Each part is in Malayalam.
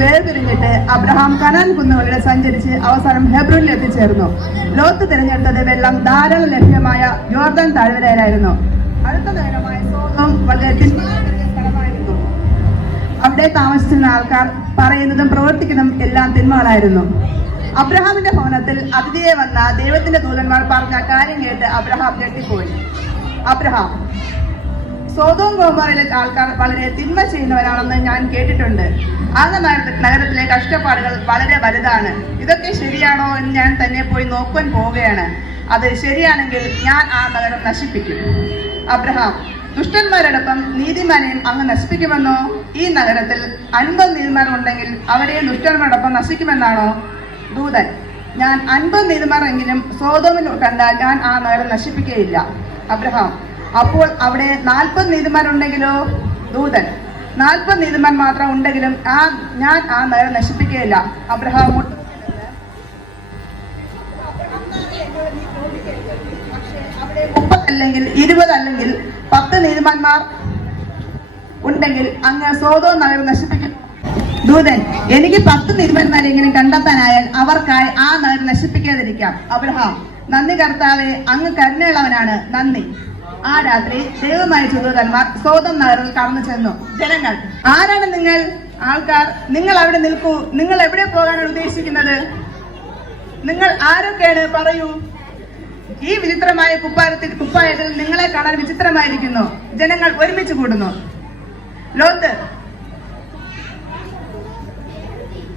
വേർപിരിഞ്ഞിട്ട് അബ്രഹാം കനാൻ കുന്നുകളിൽ സഞ്ചരിച്ച് അവസാനം ഹെബ്രോനിൽ എത്തിച്ചേർന്നു. ലോത്ത് തിരഞ്ഞെടുത്തത് വെള്ളം ധാരാളം ലഭ്യമായ യോർദാൻ താഴ്വരയിലായിരുന്നു. അടുത്ത നഗരമായ സോതോം വളരെ സ്ഥലമായിരുന്നു. അവിടെ താമസിച്ചിരുന്ന ആൾക്കാർ പറയുന്നതും പ്രവർത്തിക്കുന്നതും എല്ലാം തിന്മകളായിരുന്നു. അബ്രഹാമിന്റെ ഭവനത്തിൽ അതിഥിയെ വന്ന ദൈവത്തിന്റെ ദൂതന്മാർ പറഞ്ഞ കാര്യം കേട്ട് അബ്രഹാം ഞെട്ടിപ്പോയി. അബ്രഹാം സോതോം ഗോമാറിലെ ആൾക്കാർ വളരെ തിന്മ ചെയ്യുന്നവരാണെന്ന് ഞാൻ കേട്ടിട്ടുണ്ട്. ആ നഗരത്തിലെ കഷ്ടപ്പാടുകൾ വളരെ വലുതാണ്. ഇതൊക്കെ ശരിയാണോ എന്ന് ഞാൻ തന്നെ പോയി നോക്കാൻ പോവുകയാണ്. അത് ശരിയാണെങ്കിൽ ഞാൻ ആ നഗരം നശിപ്പിക്കും. അബ്രഹാം ദുഷ്ടന്മാരോടൊപ്പം നീതിമാനെയും അങ്ങ് നശിപ്പിക്കുമെന്നോ? ഈ നഗരത്തിൽ അൻപത് നീതിമാർ ഉണ്ടെങ്കിൽ അവരെയും ദുഷ്ടന്മാരോടൊപ്പം നശിക്കുമെന്നാണോ? ദൂതൻ ഞാൻ അൻപത് നീതിമാർ എങ്കിലും സ്വതോമിൽ കണ്ടാൽ ഞാൻ ആ നഗരം നശിപ്പിക്കുകയില്ല. അബ്രഹാം അപ്പോൾ അവിടെ നാൽപ്പത് നീതിമാരുണ്ടെങ്കിലോ? ദൂതൻ നാൽപ്പത് നീതിമാൻ മാത്രം ഉണ്ടെങ്കിലും ആ ഞാൻ ആ നഗരം നശിപ്പിക്കുകയില്ല. അബ്രഹാം അല്ലെങ്കിൽ ഇരുപത് അല്ലെങ്കിൽ പത്ത് നീതിമാന്മാർ ഉണ്ടെങ്കിൽ അങ്ങ് സോതോ നഗരം നശിപ്പിക്കും. ദൂതൻ എനിക്ക് പത്ത് നീതിമാന്മാരെങ്കിലും കണ്ടെത്താനായാൽ അവർക്കായി ആ നഗരം നശിപ്പിക്കാതിരിക്കാം. അബ്രഹാം നന്ദി കർത്താവെ അങ്ങ് കരുണയുള്ളവനാണ്. നന്ദി. ആ രാത്രി ദൈവമായ ചുതൂതന്മാർ സ്വതം നഗറിൽ കടന്നു ചെന്നു. ജനങ്ങൾ ആരാണ് നിങ്ങൾ? ആൾക്കാർ നിങ്ങൾ അവിടെ നിൽക്കൂ. നിങ്ങൾ എവിടെ പോകാനാണ് ഉദ്ദേശിക്കുന്നത്? നിങ്ങൾ ആരൊക്കെയാണ്? പറയൂ. ഈ വിചിത്രമായ കുപ്പായത്തിൽ കുപ്പായത്തിൽ നിങ്ങളെ കാണാൻ വിചിത്രമായിരിക്കുന്നു. ജനങ്ങൾ ഒരുമിച്ച് കൂടുന്നു. ലോത്ത്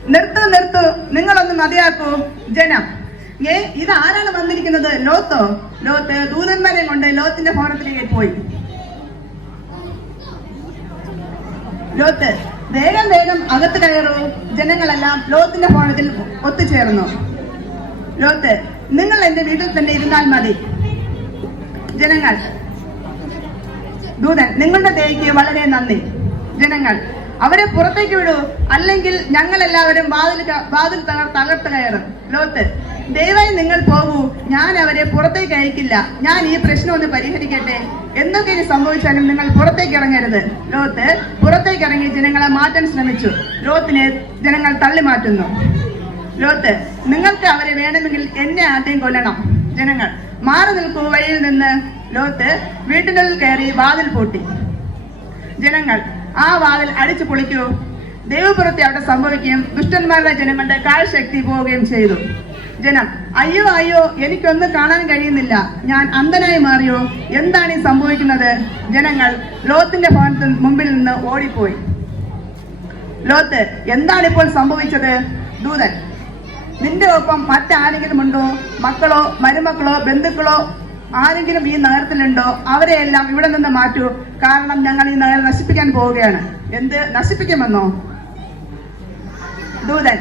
നിർത്തു നിർത്തു. നിങ്ങളൊന്ന് മതിയാക്കൂ. ജനം. ഏ ഇത് ആരാണ് വന്നിരിക്കുന്നത്? ലോത്തോ. ലോത്ത് ദൂതന്മാരെ കൊണ്ട് ലോത്തിന്റെ ഭവനത്തിലേക്ക് പോയി. ലോത്ത് വേഗം വേഗം അകത്ത് കയറൂ. ജനങ്ങളെല്ലാം ലോത്തിന്റെ ഭവനത്തിൽ ഒത്തുചേർന്നു. ലോത്ത് നിങ്ങൾ എന്റെ വീട്ടിൽ തന്നെ ഇരുന്നാൽ മതി. ജനങ്ങൾ ദൂതൻ നിങ്ങളുടെ ദയക്ക് വളരെ നന്ദി. ജനങ്ങൾ അവരെ പുറത്തേക്ക് വിടൂ. അല്ലെങ്കിൽ ഞങ്ങൾ എല്ലാവരും വാതിൽ വാതിൽ തകർ തകർത്ത് കയറും ലോത്ത് ദയവായി നിങ്ങൾ പോകൂ. ഞാൻ അവരെ പുറത്തേക്ക് അയക്കില്ല. ഞാൻ ഈ പ്രശ്നം ഒന്ന് പരിഹരിക്കട്ടെ. എന്തൊക്കെ ഇനി സംഭവിച്ചാലും നിങ്ങൾ പുറത്തേക്ക് ഇറങ്ങരുത്. ലോത്ത് പുറത്തേക്ക് ഇറങ്ങി ജനങ്ങളെ മാറ്റാൻ ശ്രമിച്ചു. ലോത്തിനെ ജനങ്ങൾ തള്ളി മാറ്റുന്നു. ലോത്ത് നിങ്ങൾക്ക് അവരെ വേണമെങ്കിൽ എന്നെ ആദ്യം കൊല്ലണം. ജനങ്ങൾ മാറി നിൽക്കൂ വഴിയിൽ നിന്ന്. ലോത്ത് വീട്ടിനുള്ളിൽ കയറി വാതിൽ പൂട്ടി. ജനങ്ങൾ ആ വാതിൽ അടിച്ചു പൊളിക്കൂ. ദൈവപുറത്തെ അവിടെ സംഭവിക്കുകയും ദുഷ്ടന്മാരുടെ ജനങ്ങളുടെ കാഴ്ശക്തി പോവുകയും ചെയ്തു. ജനം അയ്യോ അയ്യോ എനിക്കൊന്നും കാണാൻ കഴിയുന്നില്ല. ഞാൻ അന്ധനായി മാറിയോ? എന്താണ് ഈ സംഭവിക്കുന്നത്? ജനങ്ങൾ ലോത്തിന്റെ ഭവനത്തിൽ മുമ്പിൽ നിന്ന് ഓടിപ്പോയി. ലോത്ത് എന്താണ് ഇപ്പോൾ സംഭവിച്ചത്? ദൂതൻ നിന്റെ ഒപ്പം മറ്റാരെങ്കിലും ഉണ്ടോ? മക്കളോ മരുമക്കളോ ബന്ധുക്കളോ ആരെങ്കിലും ഈ നഗരത്തിലുണ്ടോ അവരെ എല്ലാം ഇവിടെ നിന്ന് മാറ്റൂ. കാരണം ഞങ്ങൾ ഈ നഗരം നശിപ്പിക്കാൻ പോവുകയാണ്. എന്ത്? നശിപ്പിക്കുമെന്നോ? ദൂതൻ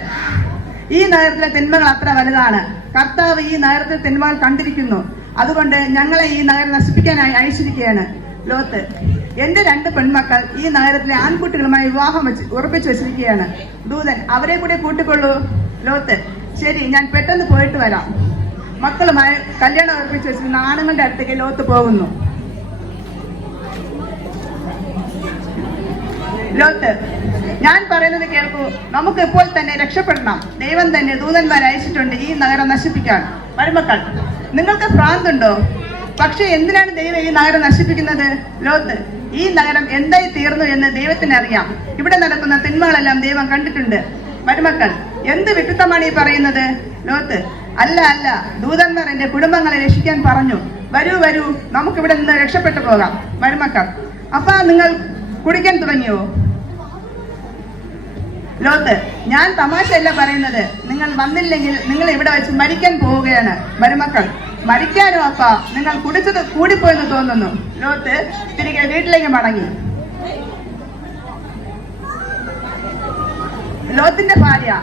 ഈ നഗരത്തിലെ തിന്മകൾ അത്ര വലുതാണ്. കർത്താവ് ഈ നഗരത്തിൽ തിന്മകൾ കണ്ടിരിക്കുന്നു. അതുകൊണ്ട് ഞങ്ങളെ ഈ നഗരം നശിപ്പിക്കാനായി അയച്ചിരിക്കുകയാണ്. ലോത്ത് എന്റെ രണ്ട് പെൺമക്കൾ ഈ നഗരത്തിലെ ആൺകുട്ടികളുമായി വിവാഹം വെച്ച് ഉറപ്പിച്ചു വെച്ചിരിക്കുകയാണ്. ദൂതൻ അവരെ കൂടെ കൂട്ടിക്കൊള്ളൂ. ലോത്ത് ശരി ഞാൻ പെട്ടെന്ന് പോയിട്ട് വരാം. മക്കളുമായി കല്യാണം ഉറപ്പിച്ച് വെച്ചിരുന്ന ആണുങ്ങളുടെ അടുത്തേക്ക് ലോത്ത് പോകുന്നു. ലോത്ത് ഞാൻ പറയുന്നത് കേൾക്കൂ. നമുക്ക് ഇപ്പോൾ തന്നെ രക്ഷപ്പെടണം. ദൈവം തന്നെ ദൂതന്മാർ അയച്ചിട്ടുണ്ട് ഈ നഗരം നശിപ്പിക്കാൻ. മരുമക്കൾ നിങ്ങൾക്ക് ഭ്രാന്തുണ്ടോ? പക്ഷെ എന്തിനാണ് ദൈവം ഈ നഗരം നശിപ്പിക്കുന്നത്? ലോത്ത് ഈ നഗരം എന്തായി തീർന്നു എന്ന് ദൈവത്തിന് അറിയാം. ഇവിടെ നടക്കുന്ന തിന്മകളെല്ലാം ദൈവം കണ്ടിട്ടുണ്ട്. മരുമക്കൾ എന്ത് വിട്ടുത്തമാണ് ഈ പറയുന്നത്? ലോത്ത് അല്ല അല്ല. ദൂതന്മാർ എന്റെ കുടുംബങ്ങളെ രക്ഷിക്കാൻ പറഞ്ഞു. വരൂ വരൂ. നമുക്ക് ഇവിടെ നിന്ന് രക്ഷപ്പെട്ടു പോകാം. മരുമക്കൾ അപ്പ നിങ്ങൾ കുടിക്കാൻ തുടങ്ങിയോ? ലോത്ത് ഞാൻ തമാശയല്ല പറയുന്നത്. നിങ്ങൾ വന്നില്ലെങ്കിൽ നിങ്ങൾ ഇവിടെ വെച്ച് മരിക്കാൻ പോവുകയാണ്. മരുമക്കൾ മരിക്കാനോ അപ്പ. നിങ്ങൾ കുടിച്ചത് കൂടിപ്പോയെന്ന് തോന്നുന്നു. ലോത്ത് തിരികെ വീട്ടിലേക്ക് മടങ്ങി. ലോത്തിന്റെ ഭാര്യ.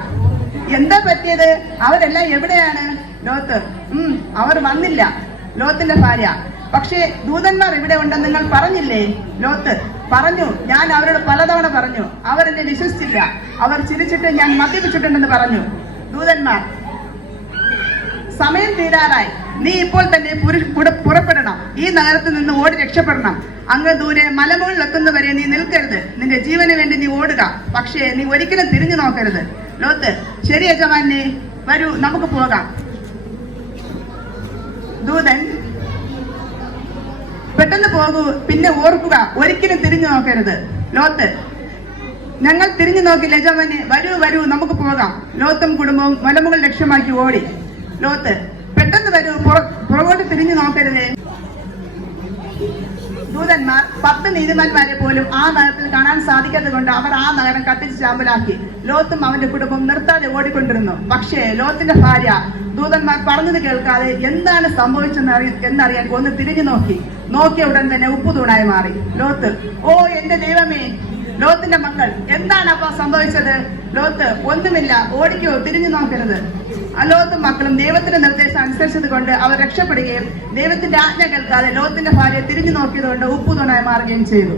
എന്താ പറ്റിയത്? അവരെല്ലാം എവിടെയാണ്? ലോത്ത്. ഉം അവർ വന്നില്ല. ലോത്തിന്റെ ഭാര്യ. പക്ഷേ ദൂതന്മാർ ഇവിടെ ഉണ്ടെന്ന് നിങ്ങൾ പറഞ്ഞില്ലേ? ലോത്ത്. പറഞ്ഞു ഞാൻ അവരോട് പലതവണ പറഞ്ഞു അവരെന്നെ വിശ്വസിച്ചില്ല. അവർ ചിരിച്ചിട്ട് ഞാൻ മദ്യപിച്ചിട്ടുണ്ടെന്ന് പറഞ്ഞു. ദൂതന്മാർ സമയം തീരാറായി. നീ ഇപ്പോൾ തന്നെ പുറപ്പെടണം. ഈ നഗരത്തിൽ നിന്ന് ഓടി രക്ഷപ്പെടണം. അങ്ങ് ദൂരെ മലമുകളിൽ എത്തുന്നവരെ നീ നിൽക്കരുത്. നിന്റെ ജീവന് വേണ്ടി നീ ഓടുക. പക്ഷേ നീ ഒരിക്കലും തിരിഞ്ഞു നോക്കരുത്. ലോത്ത് ശരി യജമാനെ വരൂ നമുക്ക് പോകാം. ദൂതൻ പെട്ടെന്ന് പോകൂ പിന്നെ ഓർക്കുക ഒരിക്കലും തിരിഞ്ഞു നോക്കരുത്. ലോത്ത് ഞങ്ങൾ തിരിഞ്ഞു നോക്കി ലജമനെ വരൂ വരൂ നമുക്ക് പോകാം. ലോത്തും കുടുംബവും മലമുകൾ ലക്ഷ്യമാക്കി ഓടി. ലോത്ത് പെട്ടെന്ന് വരൂ പുറകോട്ട് തിരിഞ്ഞു നോക്കരുതേ. ദൂതന്മാർ പത്ത് നീതിമാന്മാരെ പോലും ആ നഗരത്തിൽ കാണാൻ സാധിക്കാത്തത് കൊണ്ട് അവർ ആ നഗരം കത്തിച്ച് ചാമ്പലാക്കി ലോത്തും അവന്റെ കുടുംബം നിർത്താതെ ഓടിക്കൊണ്ടിരുന്നു. പക്ഷേ ലോത്തിന്റെ ഭാര്യ ദൂതന്മാർ പറഞ്ഞത് കേൾക്കാതെ എന്താണ് സംഭവിച്ചെന്ന് എന്നറിയാൻ ഒന്ന് തിരിഞ്ഞു നോക്കി. നോക്കിയ ഉടൻ തന്നെ ഉപ്പു തൂണായി മാറി. ലോത്ത് ഓ എന്റെ ദൈവമേ ലോത്തിന്റെ മക്കൾ. എന്താണ് അപ്പൊ സംഭവിച്ചത്? ലോത്ത് ഒന്നുമില്ല. ഓടിക്കോ തിരിഞ്ഞു നോക്കരുത്. അലോത്തും ലോത്തും മക്കളും ദൈവത്തിന്റെ നിർദ്ദേശം അനുസരിച്ചത് കൊണ്ട് അവർ രക്ഷപ്പെടുകയും ദൈവത്തിന്റെ ആജ്ഞ കേൾക്കാതെ ലോത്തിന്റെ ഭാര്യ തിരിഞ്ഞു നോക്കിയതുകൊണ്ട് ഉപ്പുതുണായി മാറുകയും ചെയ്തു.